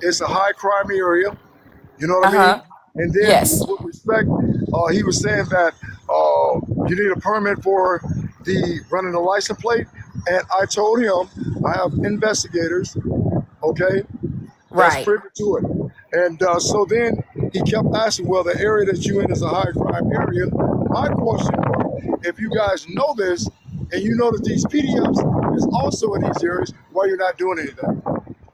it's a high crime area. You know what I mean? Uh-huh. And then Yes. with respect, he was saying that you need a permit for the running the license plate. And I told him I have investigators, okay, that's Right. privy to it. And so then he kept asking, well, the area that you in is a high crime area. My question was, if you guys know this and you know that these PDFs is also in these areas, why you're not doing anything?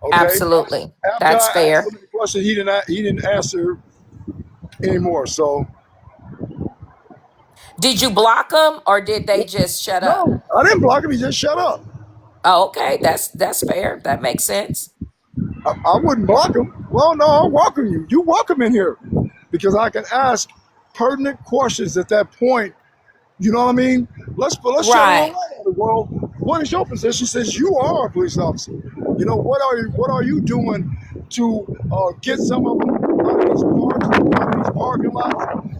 Okay. Absolutely. After That's I asked fair. him the question, he didn't answer anymore. So Did you block them or did they just shut up? no, I didn't block him. He just shut up. Oh, okay. That's fair. That makes sense. I wouldn't block him. Well, no, I welcome you. You welcome in here because I can ask pertinent questions at that point. You know what I mean? Let's shed a little Right. light on it. Well, what is your position? Since you are a police officer, you know what are you doing to get some of them out of these parks, out of these parking lots?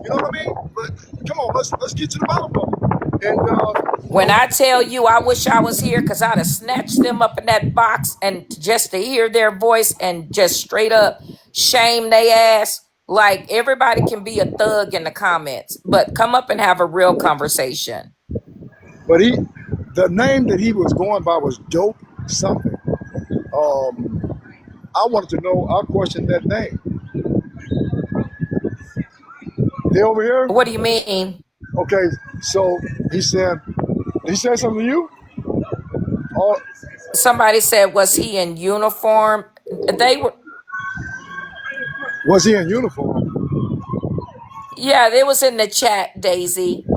You know what I mean? But come on, let's get to the bottom of it. And When I tell you I wish I was here because I'd have snatched them up in that box and just to hear their voice and just straight up shame they ass. Like everybody can be a thug in the comments, but come up and have a real conversation. but the name that he was going by was Dope something. Um, I wanted to know. I questioned that name. They over here? What do you mean? Okay, so he said, he said something to you? Oh, Somebody said, was he in uniform? They were, was he in uniform? yeah, they was in the chat, Daisy.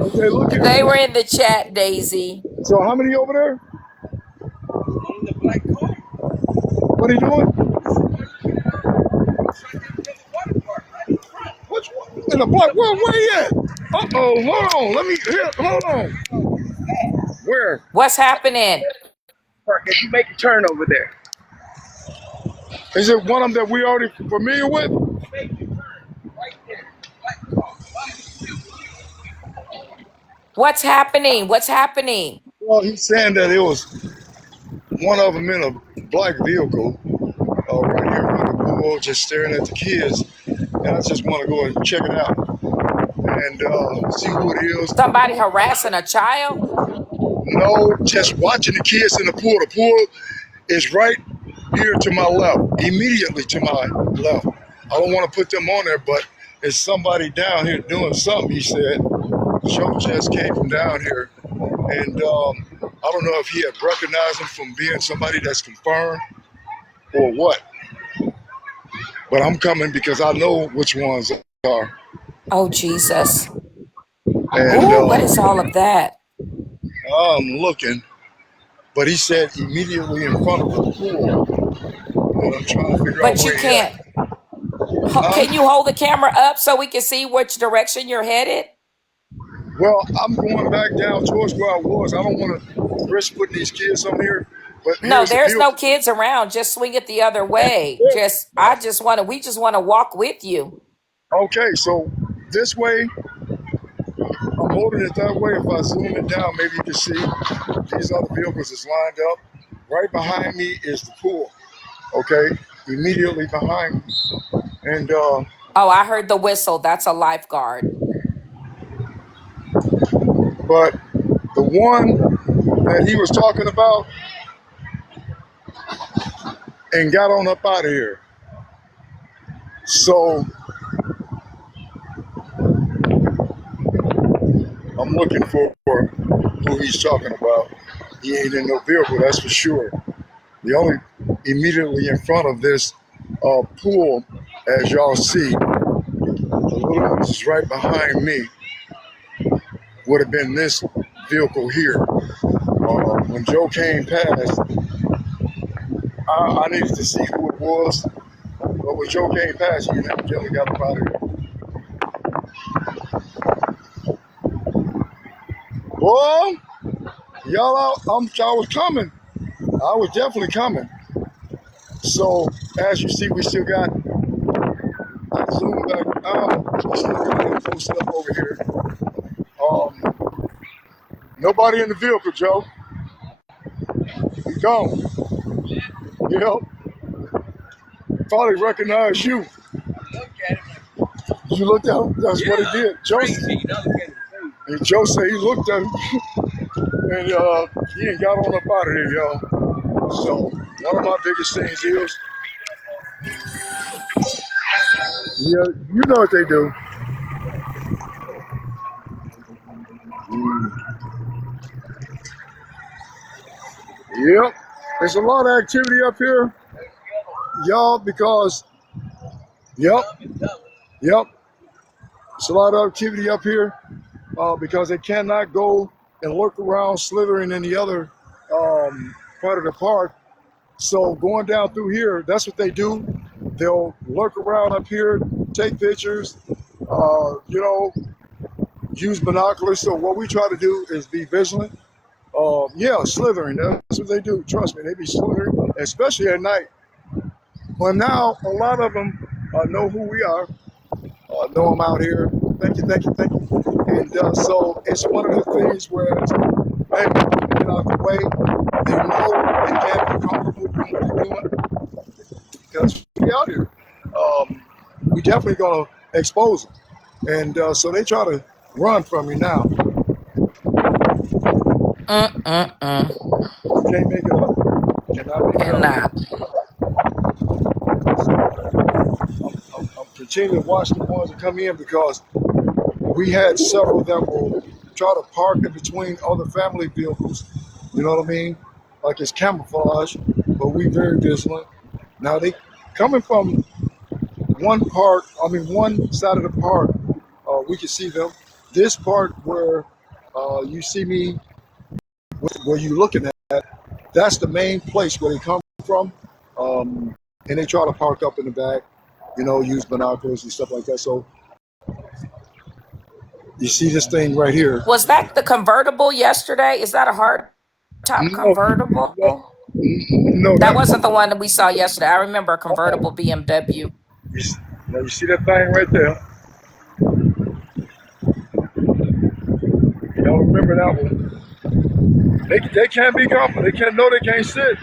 Okay, look They here. were in the chat, Daisy. So how many over there? What are you doing? Which one? In the block? Where you at? Uh-oh, hold on. Let me, here, hold on. Where? What's happening? If you make a turn over there. Is it one of them that we already familiar with? Right there. Black car. What's happening? What's happening? Well, he's saying that it was one of them in a black vehicle right here in the pool just staring at the kids. And I just want to go and check it out and see who it is. Somebody harassing a child? No, just watching the kids in the pool. The pool is right here to my left, immediately to my left. I don't want to put them on there, but it's somebody down here doing something. He said, Joe just came from down here. And I don't know if he had recognized him from being somebody that's confirmed or what. But I'm coming because I know which ones are. Oh, Jesus. And Oh, what is all of that? I'm looking. But he said immediately in front of the pool. And I'm trying to figure out But you where he at. can't. Huh? Can you hold the camera up so we can see which direction you're headed? Well, I'm going back down towards where I was. I don't want to risk putting these kids on here. But No, here's the there's deal. no kids around. Just swing it the other way. We just want to walk with you. Okay, so this way, I'm holding it that way. If I zoom it down, maybe you can see these other vehicles is lined up. Right behind me is the pool. Okay, immediately behind me. And Oh, I heard the whistle. That's a lifeguard. but the one that he was talking about and got on up out of here. So I'm looking for who he's talking about. He ain't in no vehicle, that's for sure. The only immediately in front of this pool, as y'all see, the little ones is right behind me, would have been this vehicle here. When Joe came past, I needed to see who it was. But when Joe came past, he immediately got up out of here. Boy, y'all out, I was coming. I was definitely coming. So as you see, we still got, I zoomed back out, we still got info stuff over here. Nobody in the vehicle, Joe. He gone. Yep. Probably recognized you. Look at him. You looked at him. That's what he did. Joe, Crazy. You know, look at him. and Joe said he looked at him and he ain't got on up out of here, y'all. So one of my biggest things is, yeah, you know what they do. Yep. There's a lot of activity up here, y'all, because, yep, yep. There's a lot of activity up here because they cannot go and lurk around slithering in the other part of the park. So going down through here, that's what they do. They'll lurk around up here, take pictures, you know, use binoculars. So what we try to do is be vigilant. Yeah, slithering. That's what they do. Trust me, they be slithering, especially at night. But now a lot of them know who we are, know I'm out here. Thank you, thank you, thank you. And so it's one of the things where, hey, get out the way. They know they can't be comfortable doing what they're doing because we out here. We definitely gonna expose them, and so they try to run from you now. You can't make it up. Cannot make it up. Cannot. I'm continuing to watch the ones that come in because we had several of them will try to park in between other family vehicles. You know what I mean? Like it's camouflage, but we very vigilant. Now they coming from one side of the park, we can see them. This part where you see me, where you looking at, that's the main place where they come from. And they try to park up in the back, you know, use binoculars and stuff like that. So you see this thing right here. Was that the convertible yesterday? Is that a hard top convertible? No, That wasn't the one that we saw yesterday. I remember a convertible BMW. You see that thing right there? Y'all remember that one? They can't be comfortable. They can't know they can't sit.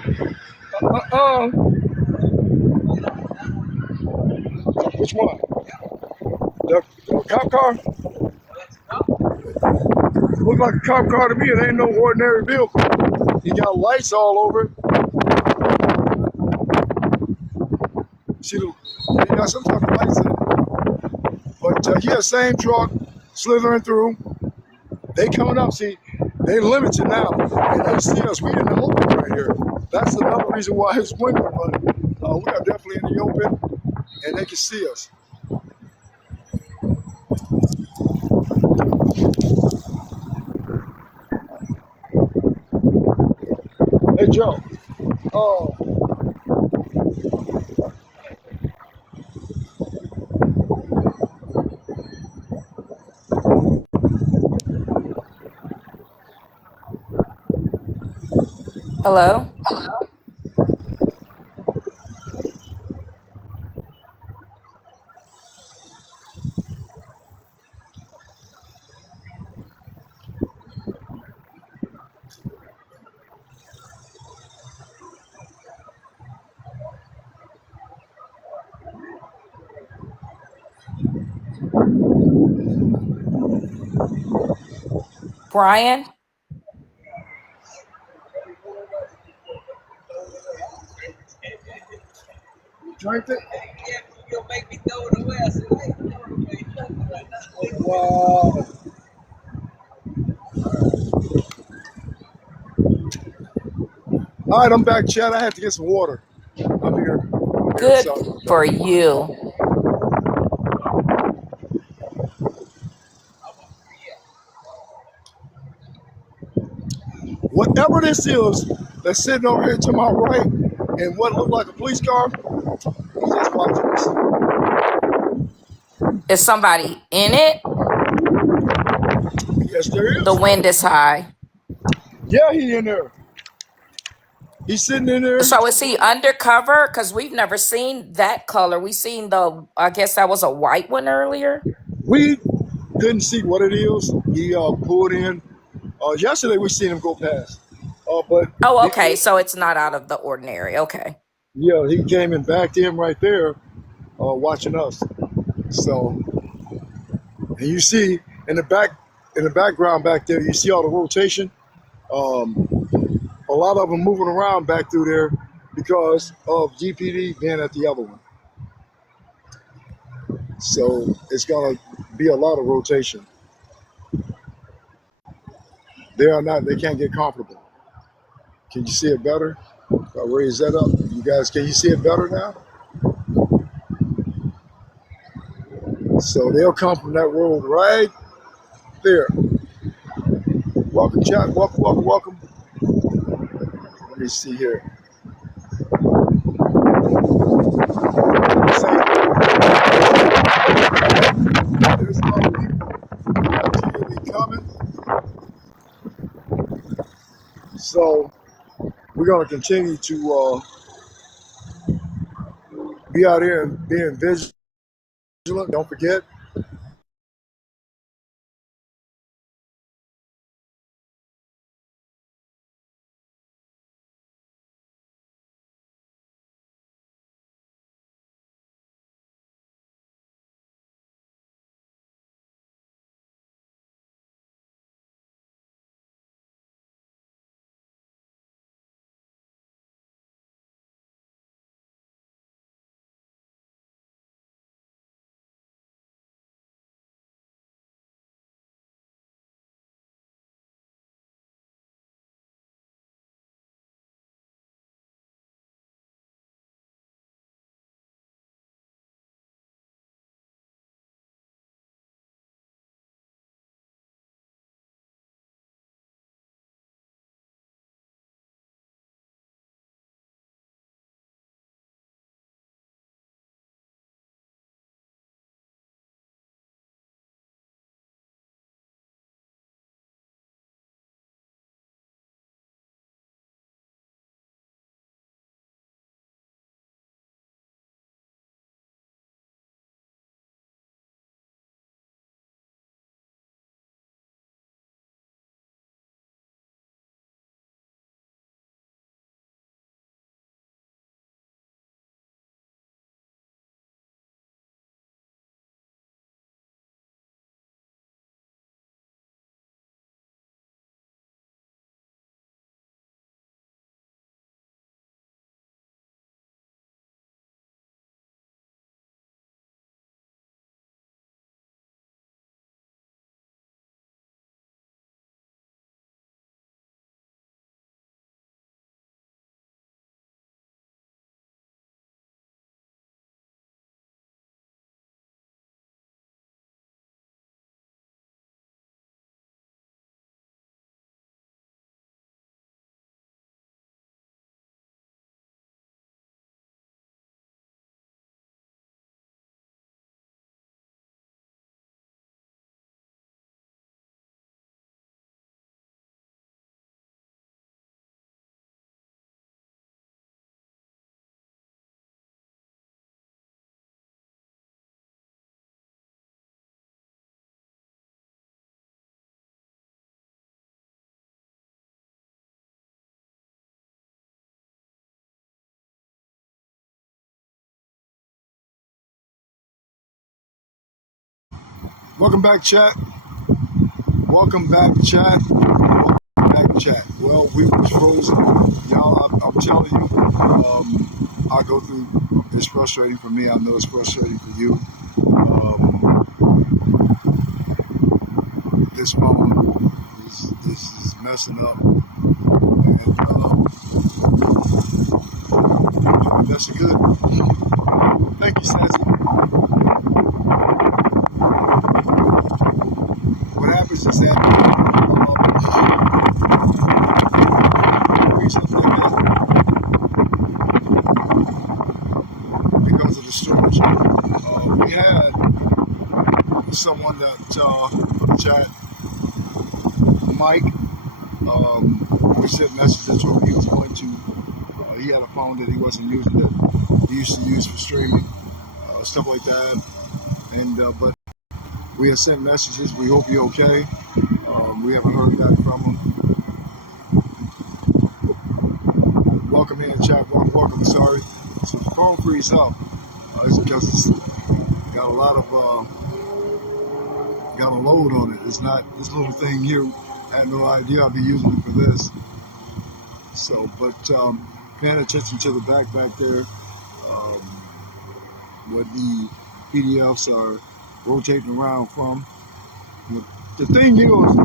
Which one? The cop car? Look like a cop car to me. It ain't no ordinary vehicle. He got lights all over it. See, he got some type of lights in it. But yeah, same truck slithering through. They coming up. See, they limited now, and they see us. We in the open right here. That's another reason why it's winter. But we are definitely in the open, and they can see us. Hey Joe. Oh. Hello? Brian? Drink it? You'll make me throw it away. I said, hey, Wow. All right, I'm back, Chad. I had to get some water. I'm here. Good for you. Whatever this is that's sitting over here to my right and what looked like a police car, he's just watching us. Is somebody in it? Yes, there is. The wind is high. Yeah, he in there. He's sitting in there. So is he undercover? Because we've never seen that color. We seen I guess that was a white one earlier. We didn't see what it is. He pulled in. Yesterday we seen him go past. But Oh, okay. So it's not out of the ordinary. Okay. Yeah, he came and backed in right there, watching us. So, and you see in the background back there, you see all the rotation. Um, a lot of them moving around back through there because of GPD being at the other one. So it's gonna be a lot of rotation. They are not. They can't get comfortable. Can you see it better? I'll raise that up. You guys, can you see it better now? So they'll come from that road right there. Welcome, chat. Welcome, welcome, welcome. Let me see here. There's a lot of people continually coming. So we're going to continue to be out here and being vigilant. Don't forget. Welcome back, chat. Welcome back, chat. Welcome back, chat. Well, we was frozen. Y'all, I'm telling you, I go through, it's frustrating for me. I know it's frustrating for you. This phone is messing up. And that's good. Thank you, Sassy. What happens is that because of the storage. We had someone that chat, Mike, we sent messages to him. He was going to, he had a phone that he wasn't using that he used to use for streaming, stuff like that. And but we have sent messages. We hope you're okay. We haven't heard that from him. Welcome in, chat. Welcome. Sorry. So if the phone frees up, it's because it's got a lot of got a load on it. It's not this little thing here. I had no idea I'd be using it for this. So, but paying attention to the back there, what the PDFs are rotating around from. The thing is,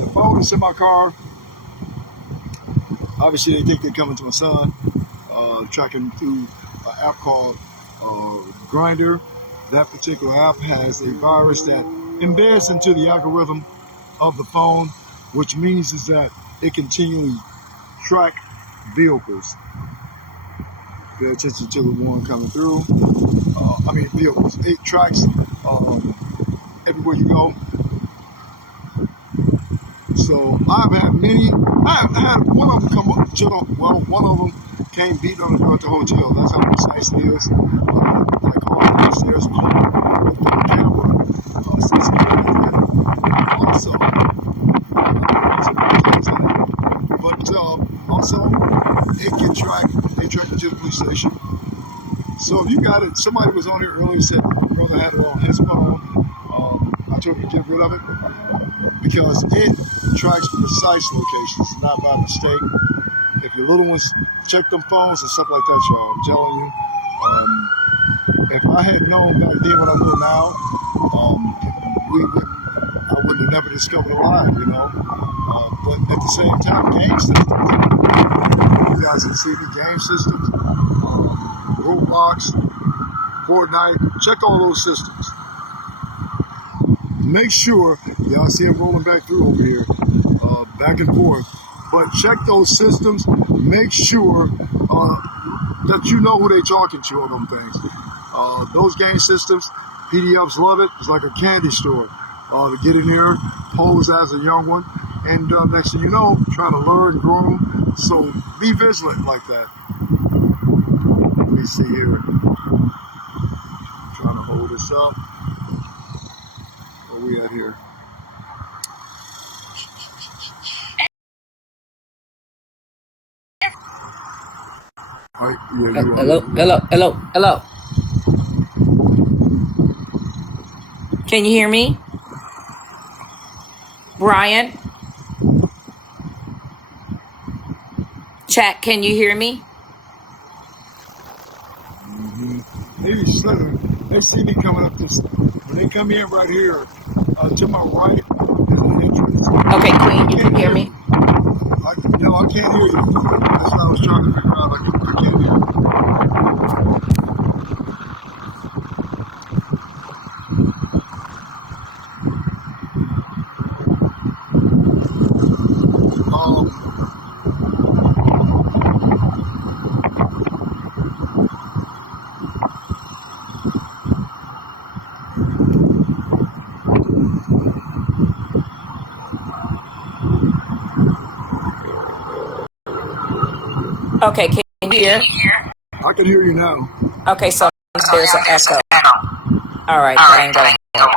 the phone is in my car. Obviously, they think they're coming to my son. Tracking through an app called Grinder. That particular app has a virus that embeds into the algorithm of the phone, which means is that it continually track vehicles. Pay attention to the one coming through. Vehicles. It tracks everywhere you go. So I've had many. I had one of them come up. One of them came beat on the door at the hotel. That's how precise it is. I called downstairs with the camera. Also, it can track. They track it to the police station. So if you got it, somebody was on here earlier and said brother had it on his phone. I told him to get rid of it because it tracks precise locations, not by mistake. If your little ones check them phones and stuff like that, y'all, I'm telling you. If I had known back then what I know now, I wouldn't have never discovered Alive, you know. But at the same time, game systems. You guys can see the game systems, Roblox, Fortnite. Check all those systems. Make sure y'all see it rolling back through over here, back and forth. But check those systems. Make sure that you know who they talking to on them things. Those game systems, PDFs love it. It's like a candy store. To get in here, pose as a young one, and next thing you know, trying to lure and groom them. So be vigilant like that. Let me see here. Trying to hold this up. Where we at here? Right, yeah, Hello. Can you hear me? Brian? Chat, can you hear me? Maybe suddenly they see me coming up this. When they come in right here to my right, Okay, Queen, you can hear me? I can't hear you. That's what I was trying to figure out. I can't hear you. Okay, can you hear? I can hear you now. Okay, so there's an echo. All right, that ain't gonna help.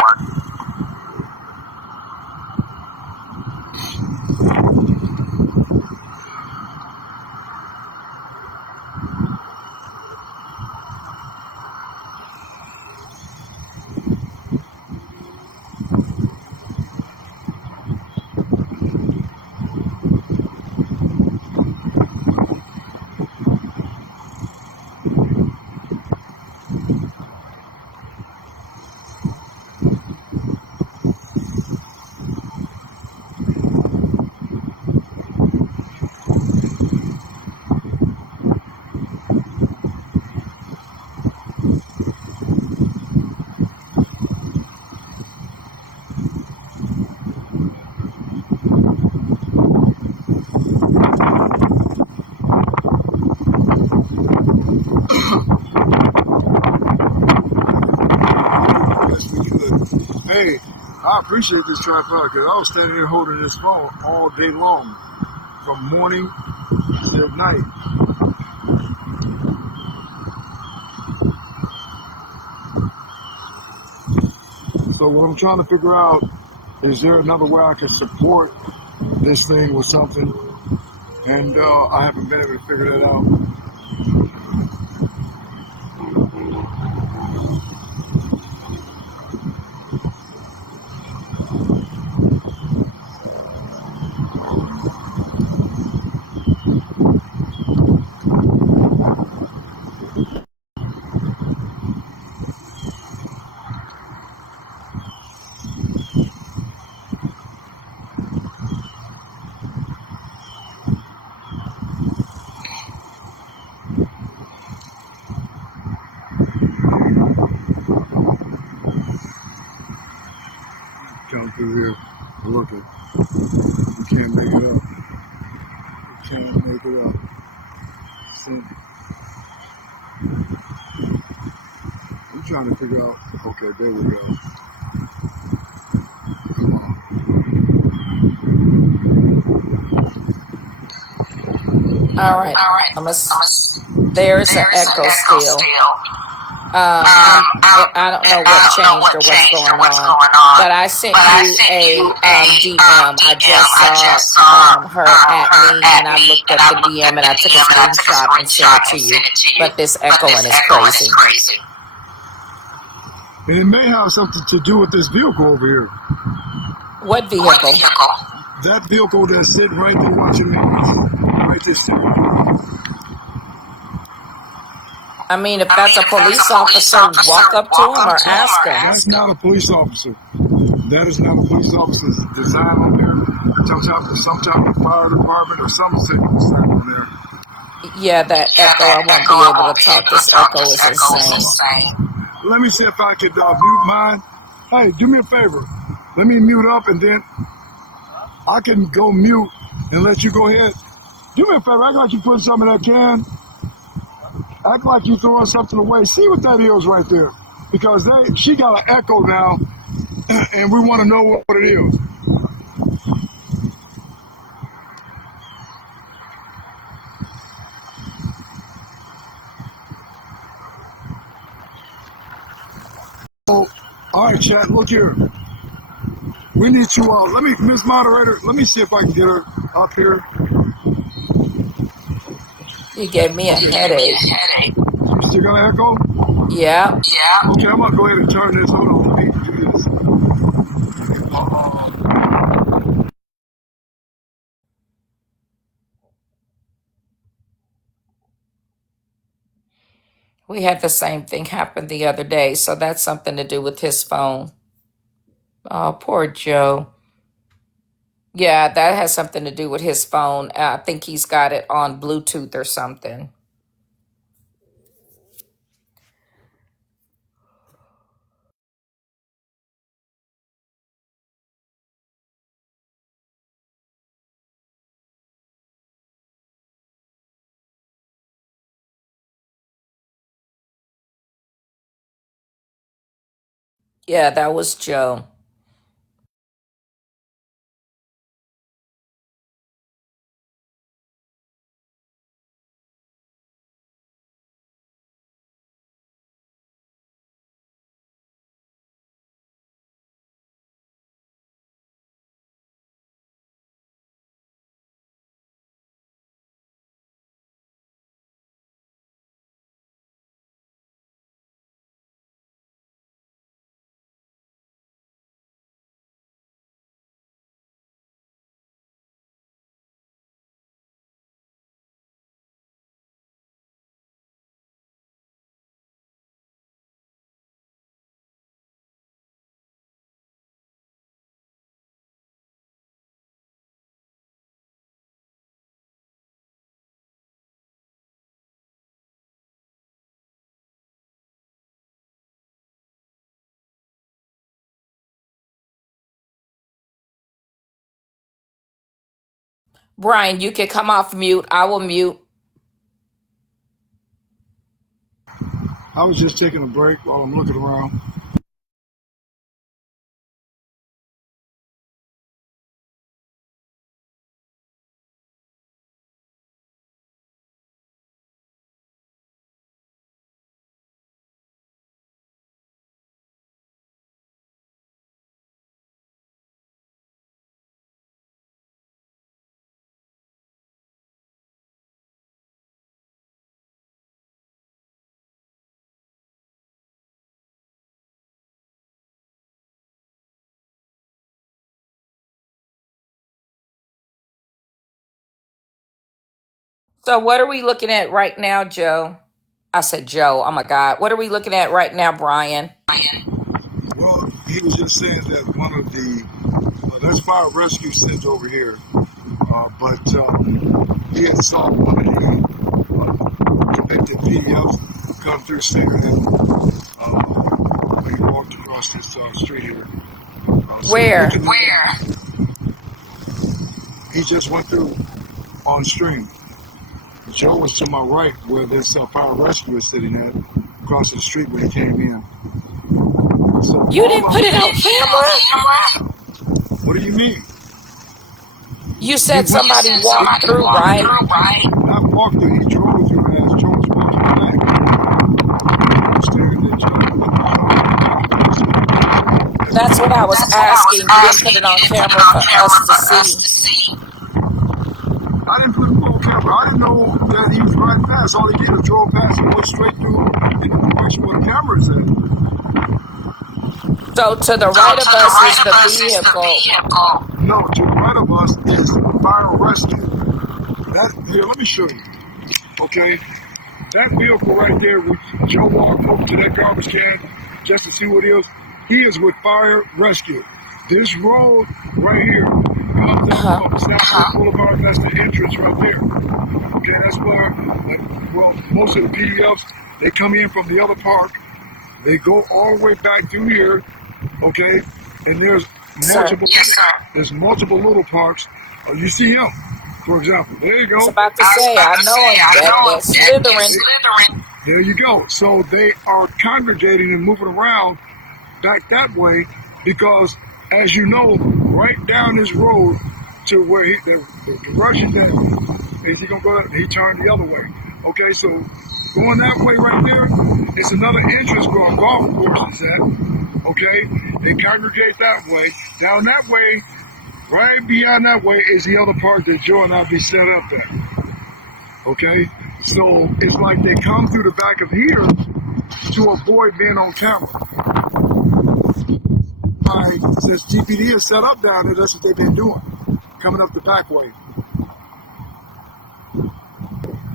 Hey, I appreciate this tripod because I was standing here holding this phone all day long, from morning to night. So what I'm trying to figure out, is there another way I can support this thing with something? and I haven't been able to figure that out. Come through here, looking. You can't make it up. You can't make it up. See, I'm trying to figure out. Okay, there we go. Come on. All right. I'm a, there's an echo still. I don't know what changed or what's going on, but I sent you a DM. I just saw her at me, and I looked at the DM and I took a screenshot and sent it to you. But this echoing is crazy. And it may have something to do with this vehicle over here. What vehicle? That vehicle that's sitting right there watching me. Right there sitting right there. I mean, if that's a police officer, walk up to him or ask him. That's not a police officer. That is not a police officer's design on there. Some type of fire department or some city design on there. Yeah, that echo, I won't be able to talk. This echo is insane. Let me see if I could mute mine. Hey, do me a favor. Let me mute up and then I can go mute and let you go ahead. Do me a favor. Act like you put some in that can. Act like you throwing something away. See what that is right there. Because she got an echo now and we want to know what it is. Oh, all right, chat, look here. We need to, let me, Ms. Moderator, let me see if I can get her up here. You gave me a headache. You still got an echo? Yeah. Okay, I'm going to go ahead and turn this. Hold on, let me do this. We had the same thing happen the other day, so that's something to do with his phone. Oh, poor Joe. Yeah, that has something to do with his phone. I think he's got it on Bluetooth or something. Yeah, that was Joe. Brian, you can come off mute. I will mute. I was just taking a break while I'm looking around. So what are we looking at right now, Joe? I said Joe. Oh my God. What are we looking at right now, Brian? Well, he was just saying that one of the that's fire rescue sends over here, but he had saw one of the PDFs come through singing him when he walked across this street here. So Where? he just went through on stream. Joe was to my right where this fire rescue is sitting at, across the street when he came in. So You didn't put it on camera? What do you mean? You said somebody walked through, right? Not walked through, he drove through as Joe was walking back. That's what I was asking. You didn't put it on camera for us to see. I didn't put him on camera. I didn't know that he was riding fast. All he did was drove past and went straight through in the direction where the camera is at. So to the right of us is the vehicle. No, to the right of us is fire rescue. Here, let me show you. Okay, that vehicle right there, which Joe walked over to that garbage can just to see what it is. He is with fire rescue. This road right here comes down from Snapchat Boulevard. That's the entrance right there. Okay, that's where, most of the PDFs, they come in from the other park. They go all the way back through here, okay? And there's multiple little parks. You see him, for example. There you go. I was about to say, I know him. That's Slytherin. There you go. So they are congregating and moving around back that way because, as you know, right down this road to where the direction that he's gonna go, he turned the other way. Okay, so going that way right there is another entrance where a golf course is at. Okay, they congregate that way. Down that way, right beyond that way is the other part that Joe and I be set up at. Okay, so it's like they come through the back of here to avoid being on camera. Since DPD is set up down there, that's what they've been doing, coming up the back way.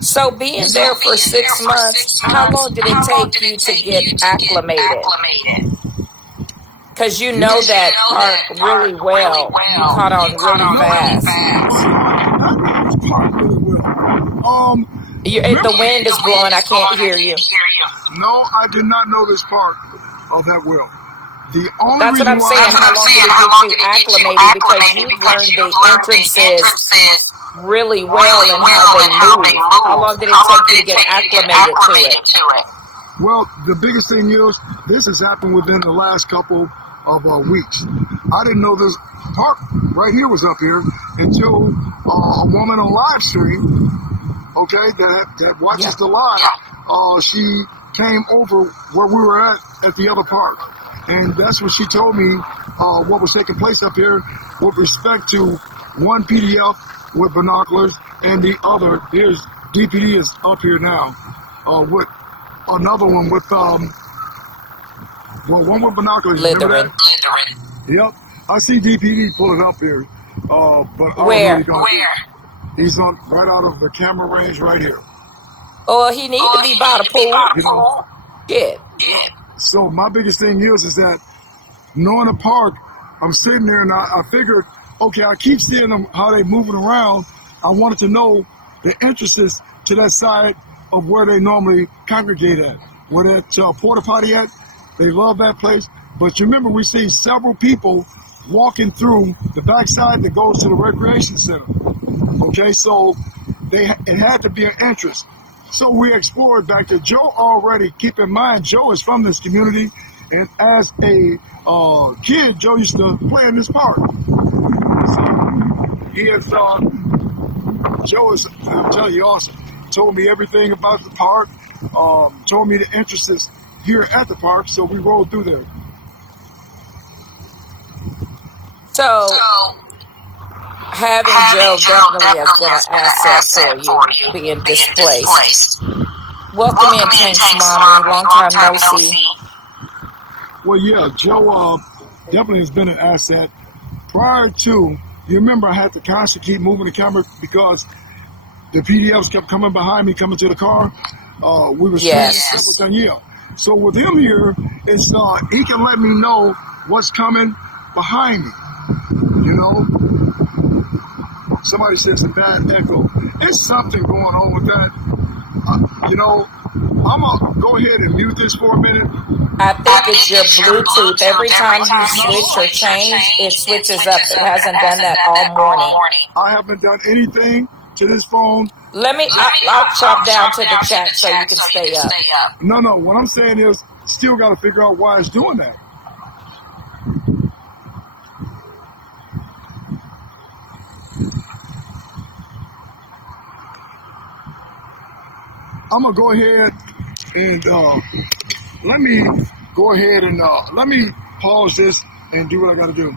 So being there for 6 months, how long did it take you to get acclimated? Because you know that park really well. You caught on really fast. The wind is blowing. I can't hear you. No, I did not know this part of that well. That's what I'm saying. How long did it get you acclimated? Because you've learned the entrances really well and how they move. How long did it take you to get acclimated to it? Well, the biggest thing is, this has happened within the last couple of weeks. I didn't know this park right here was up here until a woman on live stream, okay, that watches the live, she came over where we were at the other park. And that's what she told me, what was taking place up here with respect to one PDF with binoculars and the other, here's DPD is up here now, with another one with, one with binoculars. Slytherin. Yep, I see DPD pulling up here, but where? He's on right out of the camera range right here. Oh, he need to be by the pool. Yeah. So my biggest thing is that knowing the park, I'm sitting there and I figured, okay, I keep seeing them, how they moving around. I wanted to know the entrances to that side of where they normally congregate at. Where that porta potty at, they love that place. But you remember we see several people walking through the backside that goes to the recreation center. Okay, so it had to be an entrance. So we explored back there. Joe already, keep in mind, Joe is from this community, and as a kid, Joe used to play in this park. So he has, Joe is, I'm telling you, awesome. Told me everything about the park, told me the entrances here at the park, so we rolled through there. So having Joe definitely has been an asset for you, being displaced. Welcome in, Tank Mom. Long time no see. Well, yeah, Joe definitely has been an asset. Prior to, you remember I had to constantly keep moving the camera because the PDFs kept coming behind me, coming to the car. We were screaming Yes. stuff and yeah. So with him here, it's he can let me know what's coming behind me. You know, somebody says a bad echo. There's something going on with that. You know, I'm gonna go ahead and mute this for a minute. I think it's your Bluetooth. Every time you switch or change, it switches up. It hasn't done that all morning. I haven't done anything to this phone. I'll chop down to the chat so you can stay up. No, what I'm saying is, still got to figure out why it's doing that. I'm gonna go ahead and let me go ahead and let me pause this and do what I gotta do.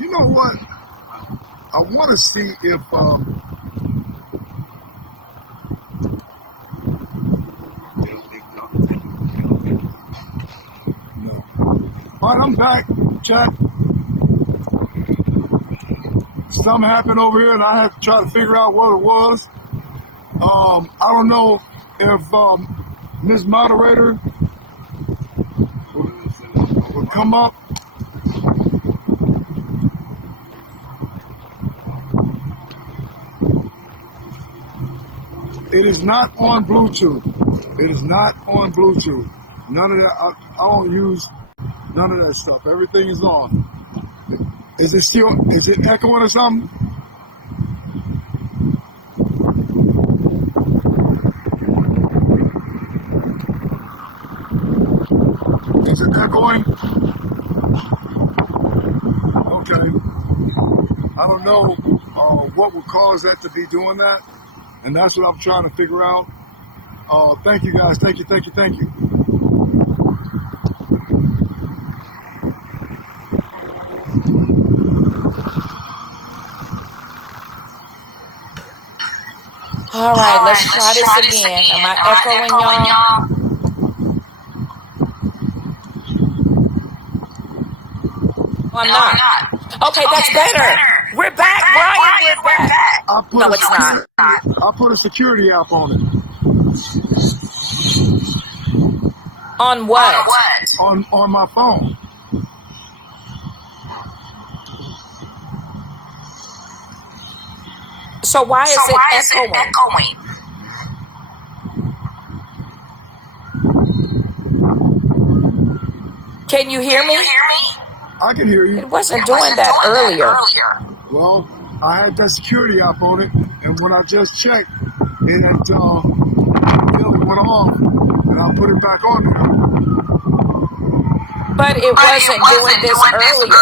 You know what? I want to see if no. All right, I'm back, chat. Something happened over here, and I had to try to figure out what it was. I don't know if Ms. Moderator would come up. It is not on Bluetooth. It is not on Bluetooth. None of that. I don't use none of that stuff. Everything is on. Is it echoing or something? Is it echoing? Okay. I don't know what would cause that to be doing that. And that's what I'm trying to figure out. Thank you guys. Thank you. All right, let's try this again. Am I echoing, y'all? Oh, I'm not. Okay, that's better. We're back, Brian. We're back. No, it's not. I put a security app on it. On what? On my phone. So why is it echoing? Can you hear me? I can hear you. It wasn't doing that earlier. Well, I had that security app on it, and when I just checked, it went off, and I put it back on there. But it wasn't doing this earlier.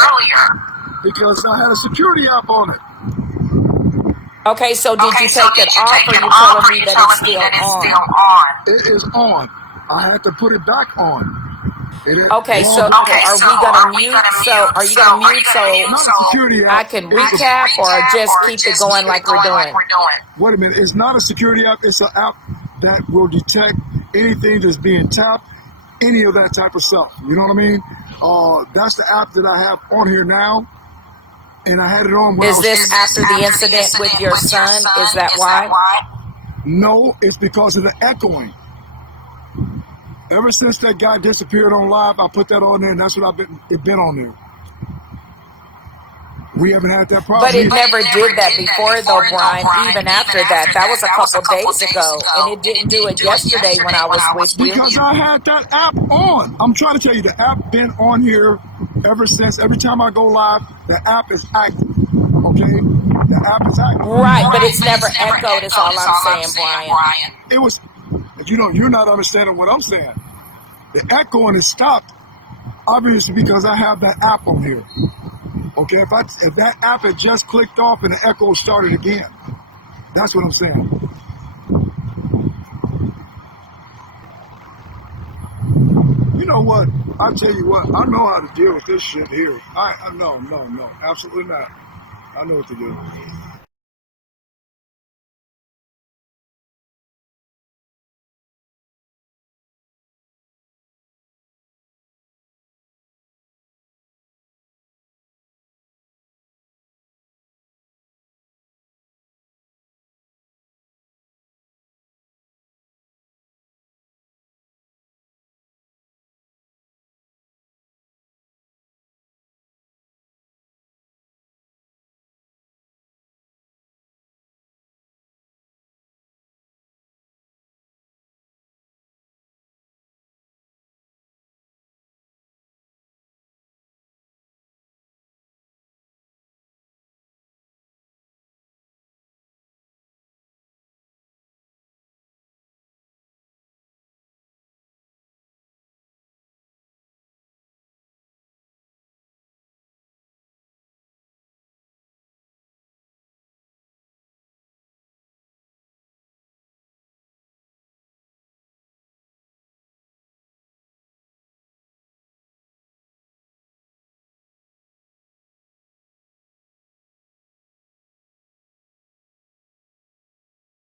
Because I had a security app on it. Okay, so did you take it off, or you telling me that it's still on? It is on. I had to put it back on. It ain't Okay, long. so are we gonna mute? So are you gonna mute so Not a security I app. can It's recap or just keep it going like we're doing? Wait a minute. It's not a security app. It's an app that will detect anything that's being tapped, any of that type of stuff. You know what I mean? That's the app that I have on here now, and I had it on when I Is was. this after the incident with your son? Is that why? No, it's because of the echoing. Ever since that guy disappeared on live, I put that on there, and that's what it's been on there. We haven't had that But problem it either. never did that before though, Brian, even after that. That was a couple days ago. And it didn't do it yesterday when I was with you. Because I had that app on. I'm trying to tell you, the app been on here ever since. Every time I go live, the app is active. Okay? The app is active. Right, but it's never echoed is all I'm saying, Brian. It was, you know, you're not understanding what I'm saying. The echoing is stopped, obviously, because I have that app on here. Okay, if that app had just clicked off and the echo started again, that's what I'm saying. You know what? I tell you what, I know how to deal with this shit here. I no, absolutely not. I know what to do.